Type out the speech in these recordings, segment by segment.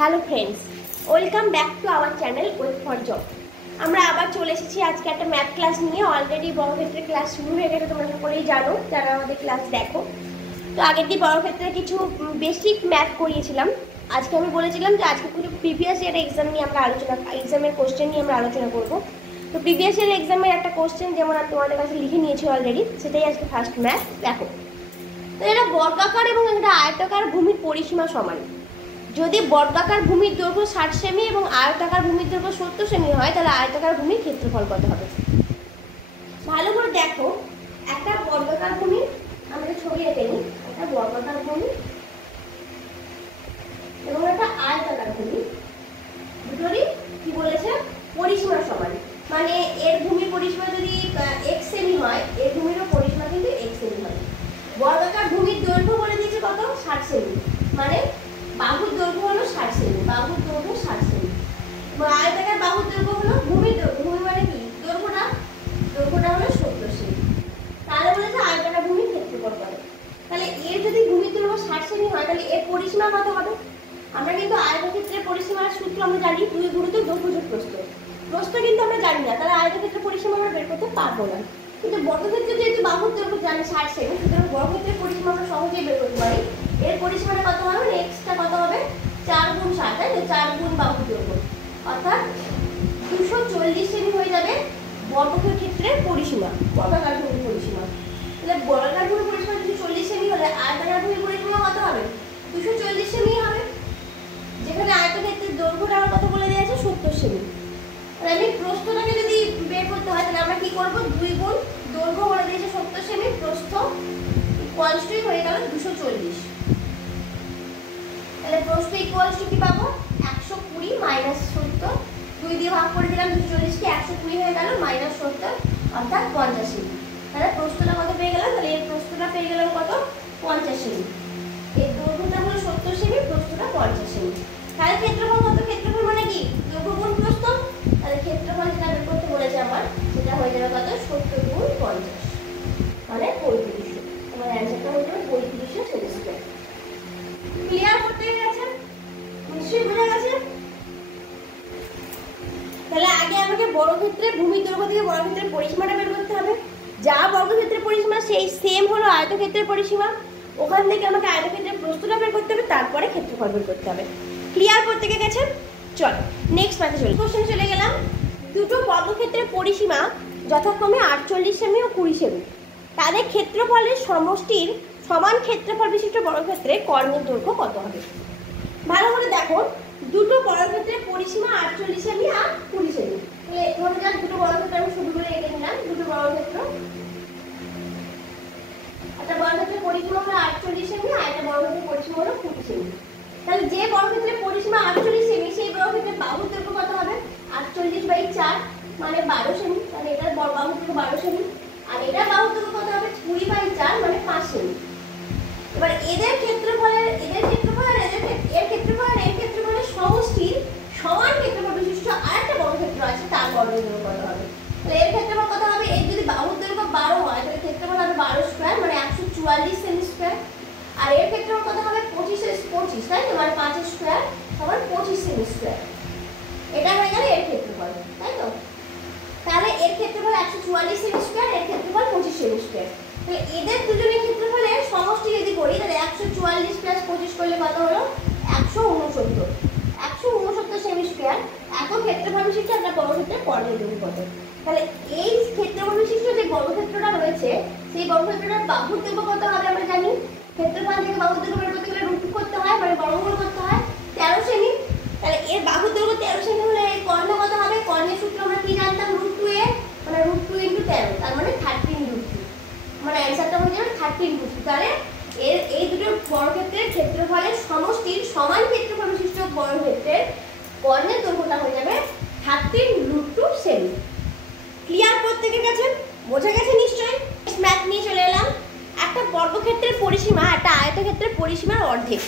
Hello friends, welcome back to our channel wait for job. আমরা আবার চলে এসেছি আজকে একটা ম্যাথ ক্লাস নিয়ে। অলরেডি বর্গক্ষেত্রের ক্লাস শুরু হয়ে গেছে, তোমরা সকলেই জানো যারা আমাদের ক্লাস দেখো। তো আগের দিন বর্গক্ষেত্রের কিছু বেসিক ম্যাথ করিয়েছিলাম। আজকে আমি বলেছিলাম যে আজকে পুরো প্রিভিয়াস ইয়ারের এক্সাম নিয়ে আমরা এক্সামের কোশ্চেন নিয়ে আমরা আলোচনা করব। তো প্রিভিয়াস ইয়ারের এক্সামের একটা কোশ্চেন যেমন আমি তোমাদের কাছে লিখে নিয়েছি অলরেডি, সেটাই আজকে ফার্স্ট ম্যাথ। দেখো, তো এটা বর্গাকার এবং একটা আয়তাকার ভূমির পরিসীমা সমান। যদি বর্গাকার ভূমির দৈর্ঘ্য 60 সেমি এবং আয়তাকার ভূমির দৈর্ঘ্য 70 সেমি হয়, তাহলে আয়তাকার ভূমির ক্ষেত্রফল কত হবে? ভালো করে দেখো, একটা বর্গাকার ভূমি, আমরা ছবি এঁকে নিই। একটা বর্গাকার ভূমি এবং একটা আয়তাকার ভূমি, দুটোরই কি বলেছে? পরিসীমা সমান। মানে এর ভূমির পরিসীমা যদি x সেমি হয়, এর ভূমিরও পরিসীমা কিন্তু x সেমি হবে। বর্গাকার ভূমির দৈর্ঘ্য বলে দিয়েছে কত? 60 সেমি। মানে বাহুর দৈর্ঘ্য হলো 60 সেমি, বাহুর দৈর্ঘ্য 60 সেমি। এবং আয়তাকার বাহুর দৈর্ঘ্য হলো ভূমির দৈর্ঘ্য, ভূমি মানে কি? দৈর্ঘ্যটা হলো 70 সেমি। তাহলে বলেছে আয়তাকার ভূমির ক্ষেত্রফল কত। তাহলে এর যদি ভূমির দৈর্ঘ্য 60 সেমি হয়, তাহলে এর পরিসীমা কত হবে? আমরা কিন্তু আয়তক্ষেত্রের পরিসীমার সূত্র আমরা জানি, 2 গুণিতক দৈর্ঘ্য যোগ প্রস্থ। প্রস্থ কিন্তু আমরা জানি না, তাহলে আয়তক্ষেত্রের পরিসীমা আমরা বের করতে পারবো না। কিন্তু বর্গক্ষেত্রে যেহেতু বাহুর দৈর্ঘ্য জানি 60 সেমি, সুতরাং বর্গক্ষেত্রের পরিসীমা আমরা সহজেই বের করতে পারি। এর পরিসীমাটা কত হবে? এক্সটা কত হবে? 4 গুণ 7, তাই তো? 4 গুণ বাহুর দৈর্ঘ্য, অর্থাৎ 240 সেমি হয়ে যাবে বর্গক্ষেত্রের পরিসীমা, বর্গাকার ভূমির পরিসীমা। তাহলে বর্গাকার ভূমির পরিসীমা 240 সেমি হলে আয়তাকার ভূমির পরিসীমা কত হবে? 240 সেমি হবে। যেখানে আয়তক্ষেত্রের দৈর্ঘ্যটা আমার কত বলে দিয়েছে? 70 সেমি। তাহলে আমি প্রস্থটাকে যদি বের করতে হয়, তাহলে আমরা কি করব? 2 গুণ দৈর্ঘ্য বলে দিয়েছে 70 সেমি, প্রস্থ ইকুয়ালস টু হয়ে গেল 240। তাহলে প্রস্থ ইকুয়ালস টু কি পাবো? 120 মাইনাস 70, 2 দিয়ে ভাগ করে দিলাম 240 কে, 120 হয়ে গেল মাইনাস 70, অর্থাৎ 50 সেমি। তাহলে প্রস্থটা কত পেয়ে গেলাম? তাহলে এর প্রস্থটা পেয়ে গেলাম কত? 50 সেমি। এর দৈর্ঘ্যটা হলো 70 সেমি, প্রস্থটা 50 সেমি। তাহলে ক্ষেত্রফল কত? ক্ষেত্রফল মানে কি? দৈর্ঘ্য গুণ প্রস্থ। তাহলে ক্ষেত্রফল যেটা বের করতে বলেছে আমার, সেটা হয়ে যাবে কত? 70 গুণ 50, মানে 3500। আমার অ্যানসারটা হয়ে যাবে 3500 সেমি স্কয়ার। ক্লিয়ার করতে গেছে? নিশ্চয়ই বোঝা গেছে। তাহলে আগে আমাকে বর্গক্ষেত্রের ভূমির দৈর্ঘ্য থেকে বর্গক্ষেত্রের পরিসীমাটা বের করতে হবে। যা বর্গক্ষেত্রের পরিসীমা সেই সেম হলো আয়তক্ষেত্রের পরিসীমা। ওখান থেকে আমাকে আয়তক্ষেত্রের প্রস্থটা বের করতে হবে, তারপরে ক্ষেত্রফল বের করতে হবে। ক্লিয়ার করতে গেছে? চল নেক্সট ম্যাথে চলি। কোশ্চেন চলে গেলাম। দুটো বর্গক্ষেত্রের পরিসীমা যথাক্রমে 48 সেমি ও 20 সেমি। তাদের ক্ষেত্রফলের সমষ্টির সমান ক্ষেত্রফল বিশিষ্ট বর্গক্ষেত্রের কর্ণের দৈর্ঘ্য কত হবে? ভালো করে দেখো, দুটো বর্গক্ষেত্রের পরিসীমা 48 সেমি আর 20 সেমি। তাহলে ধরে যাক দুটো বর্গক্ষেত্র আমি শুধু করে এঁকে নিলাম। দুটো বর্গক্ষেত্র, একটা বর্গক্ষেত্রের পরিসীমা হলো 48 সেমি আর একটা বর্গক্ষেত্রের পরিসীমা হলো 20 সেমি। তাহলে যে বর্গক্ষেত্রের পরিসীমা 48 সেমি, সেই বর্গক্ষেত্রের বাহুর দৈর্ঘ্য কত হবে? 48/4 মানে 12 সেমি। তাহলে এটার বাহুর দৈর্ঘ্য 12 সেমি, আর এটার বাহুর দৈর্ঘ্য কত হবে? 20/4 মানে 5 সেমি। এবার এদের ক্ষেত্রফলের সমষ্টির সমান ক্ষেত্রফল বিশিষ্ট আরেকটা বর্গক্ষেত্র আছে, তার বর্গের দৈর্ঘ্য কত হবে? তাহলে এর ক্ষেত্রফল কত হবে? এর যদি বাহুর দৈর্ঘ্য 12 হয়, তাহলে ক্ষেত্রফল হবে 12 স্কয়ার মানে 144 সেমি স্কয়ার। আর এর ক্ষেত্রফল কত হবে? 25, তাই তো? মানে 5 স্কয়ার সমান 25 সেমি স্কয়ার। এটা হয়ে গেল এর ক্ষেত্রফল, তাই তো? তাহলে এর ক্ষেত্রফল 144 সেমি স্কয়ার, এর ক্ষেত্রফল 25 সেমি স্কয়ার। তাহলে এদের দুজনের ক্ষেত্রফলের সমষ্টি যদি করি, তাহলে 144 প্লাস 25 করলে কত হলো? 169 সেমি স্কয়ার। এত ক্ষেত্রফল বিশিষ্ট একটা বর্গক্ষেত্রের কর্ণের দৈর্ঘ্য কত? তাহলে এই ক্ষেত্রফল বিশিষ্ট যে বর্গক্ষেত্রটা রয়েছে, সেই বর্গক্ষেত্রটার বাহুর দৈর্ঘ্য কত হবে আমরা জানি। ক্ষেত্রফল থেকে বাহুর দৈর্ঘ্য বের করতে গেলে রুট করতে হয়, মানে বর্গমূল করতে হয় 13 সেমি। তাহলে এর বাহুর দৈর্ঘ্য 13 সেমি হলে এর কর্ণ কত হবে? কর্ণের সূত্র আমরা কি জানতাম? √2a, মানে √2 × 13, তার মানে 13√2। মানে অ্যানসারটা হয়ে যাবে 13√2। তাহলে এই দুটো বর্গক্ষেত্রের ক্ষেত্রফলের সমষ্টির সমান ক্ষেত্রফল বিশিষ্ট বর্গক্ষেত্রের কর্ণের দৈর্ঘ্যটা হয়ে যাবে 13√2 সেমি। ক্লিয়ার করতে গেছে? বোঝা গেছে নিশ্চয়ই। ম্যাথ নিয়ে চলে এলাম। একটা বর্গক্ষেত্রের পরিসীমা একটা আয়তক্ষেত্রের পরিসীমার অর্ধেক।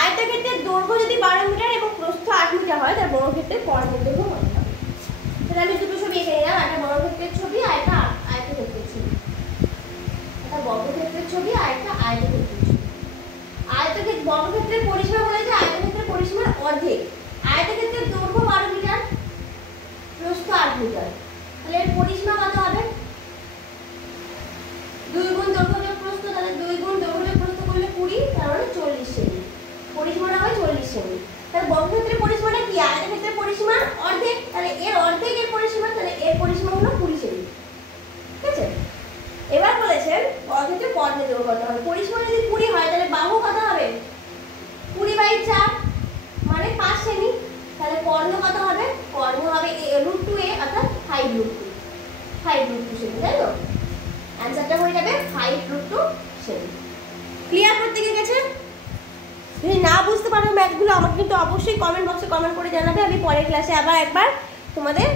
আয়তক্ষেত্রের দৈর্ঘ্য যদি 12 মিটার এবং প্রস্থ 8 মিটার হয়, তার বর্গক্ষেত্রের কর্ণের দৈর্ঘ্য কত হবে? তাহলে আমি দুটো ছবি এঁকে নিলাম, একটা বর্গক্ষেত্রের ছবি আর একটা আয়তক্ষেত্রের ছবি। একটা বর্গক্ষেত্রের ছবি আর একটা আয়তক্ষেত্রের ছবি। বর্গক্ষেত্রের পরিসীমা বলেছে আয়তক্ষেত্রের পরিসীমার অর্ধেক। আয়তক্ষেত্রের দৈর্ঘ্য 12 মিটার, প্রস্থ 8 মিটার, তাহলে এর পরিসীমা কত হবে? 2 গুণ দৈর্ঘ্য যোগ প্রস্থ, তাহলে 2 গুণ দৈর্ঘ্য যোগ প্রস্থ করলে 20, তার মানে 40 সেমি। পরিসীমাটা হয় 40 সেমি। তাহলে বর্গক্ষেত্রের পরিসীমাটা কি? আয়তক্ষেত্রের পরিসীমা অর্ধেক, তাহলে এর অর্ধেক এর পরিসীমা, তাহলে এর পরিসীমা হলো 20 সেমি। ঠিক আছে? এবার বলেছেন বর্গক্ষেত্রে কর্ণের দৈর্ঘ্য কত হবে। পরিসীমা যদি 20 হয় তাহলে বাহু কত হবে? 20/4 মানে 5 সেমি। তাহলে কর্ণ কত হবে? কর্ণ হবে √2a অর্থাৎ 5√2 সেমি, তাই তো? অ্যান্সারটা হয়ে যাবে 5√2 সেমি। ক্লিয়ার প্রত্যেকের কাছে? যদি না বুঝতে পারো ম্যাথগুলো আমাকে কিন্তু অবশ্যই কমেন্ট বক্সে কমেন্ট করে জানাবে, আমি পরের ক্লাসে আবার একবার তোমাদের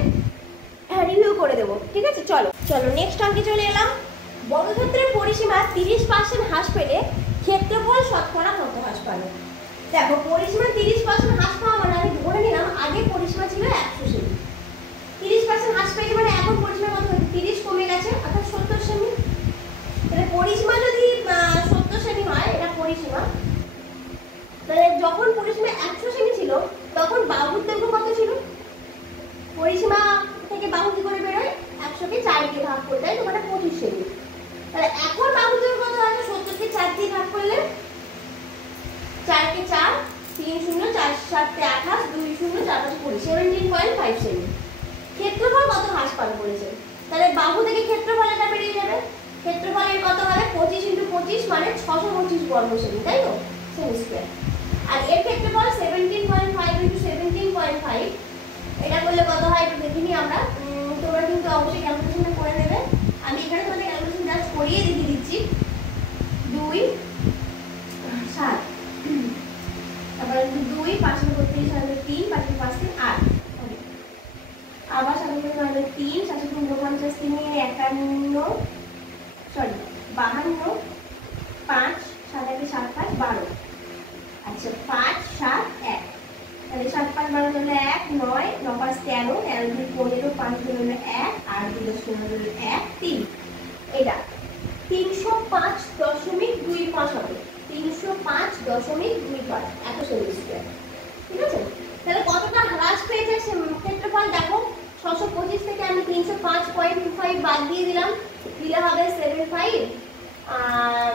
রিভিউ করে দেবো। ঠিক আছে? চলো নেক্সট অঙ্কে চলে এলাম। বর্গক্ষেত্রের পরিসীমা 30% হ্রাস পেলে ক্ষেত্রফল শতকরা কত হ্রাস পাবে? দেখো, পরিসীমা 30% হ্রাস পাওয়া মানে আমি ধরে নিলাম আগে পরিসীমা ছিল 100 সেমি, 30% হ্রাস পেয়েছে মানে এখন পরিসীমা কত হয়েছে? 30 কমে গেছে অর্থাৎ 70 সেমি। তাহলে পরিসীমা যদি 70 সেমি হয়, এটা পরিসীমা, তাহলে যখন পরিসীমা 100 সেমি ছিল তখন বাহুর দৈর্ঘ্য কত ছিল? পরিসীমা থেকে বাহু কি করে বেরোয়? 100 কে 4 দিয়ে ভাগ করলে, তাই তো, মানে 25 সেমি। তাহলে এখন বাহুর দৈর্ঘ্য কত আছে? 70 কে 4 দিয়ে ভাগ করলে 4 কে 4, 3 0, 4 7 তে 28, 2 0, 4 5 20, 17.5 সেমি। ক্ষেত্রফল কত হ্রাস পাবে বলেছে, তাহলে বাহু থেকে ক্ষেত্রফল এটা বেরিয়ে যাবে। ক্ষেত্রফলের কত হবে? 25 × 25 মানে 625 বর্গ সেমি, তাই তো, সেমি স্কয়ার। আর এর ক্ষেত্রফল 17.5 × 17.5, এটা করলে কত হয় একটু দেখে নিই আমরা। তোমরা কিন্তু অবশ্যই ক্যালকুলেশনটা করে নেবে, আমি এখানে তোমাদের ক্যালকুলেশন জাস্ট করিয়ে দিয়ে দিচ্ছি। 2 7, তারপর 2 5 32 3 5 5 3 8, আবার 7 3 7 49 3 51, সরি 52, 5 7 1 7 5 12। আচ্ছা, 5 7 1, তাহলে 7 5 12 হলো 1, 9 9 5 13, 13 2 15, 5 2 হলো 1, 8 2 10 হলো 1, 3, এটা 305.25 হবে, 305.25 এত সেমি স্কয়ার। ঠিক আছে? তাহলে কতটা হ্রাস পেয়েছে সে ক্ষেত্রফল দেখো, 625 থেকে আমি 305.25 বাদ দিয়ে দিলাম, দিলে হবে 75 আর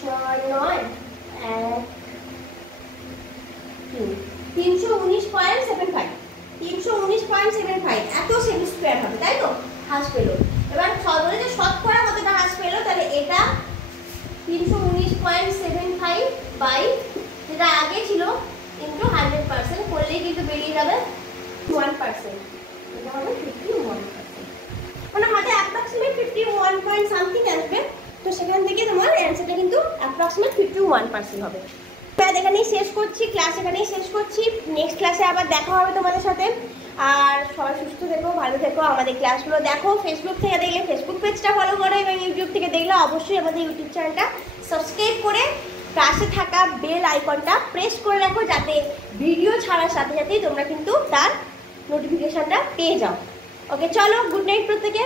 6 9 319.75, 319.75 এত সেমি স্কয়ার হবে, তাই তো? হ্রাস পেলো। এবার বলে যে শতকরা কতটা হ্রাস পেলো, তাহলে এটা 319.75 বাই যেটা আগে ছিল ইনটু 100% করলেই কিন্তু বেরিয়ে যাবে 1%, এটা হবে 51%, মানে হাতে অ্যাপ্রক্সিমেট 51 পয়েন্ট সামথিং আসবে। তো সেখান থেকে তোমার অ্যান্সারটা কিন্তু অ্যাপ্রক্সিমেট 51% হবে। এখানেই শেষ করছি, ক্লাস এখানেই শেষ করছি। নেক্সট ক্লাসে আবার দেখা হবে তোমাদের সাথে। আর সবাই সুস্থ থেকো, ভালো থেকো, আমাদের ক্লাসগুলো দেখো। ফেসবুক থেকে দেখলে ফেসবুক পেজটা ফলো করো, এবং ইউটিউব থেকে দেখলে অবশ্যই আমাদের ইউটিউব চ্যানেলটা সাবস্ক্রাইব করে পাশে থাকা বেল আইকনটা প্রেস করে রাখো, যাতে ভিডিও ছাড়ার সাথে সাথেই তোমরা কিন্তু তার নোটিফিকেশনটা পেয়ে যাও। ওকে, চলো, গুড নাইট প্রত্যেকে।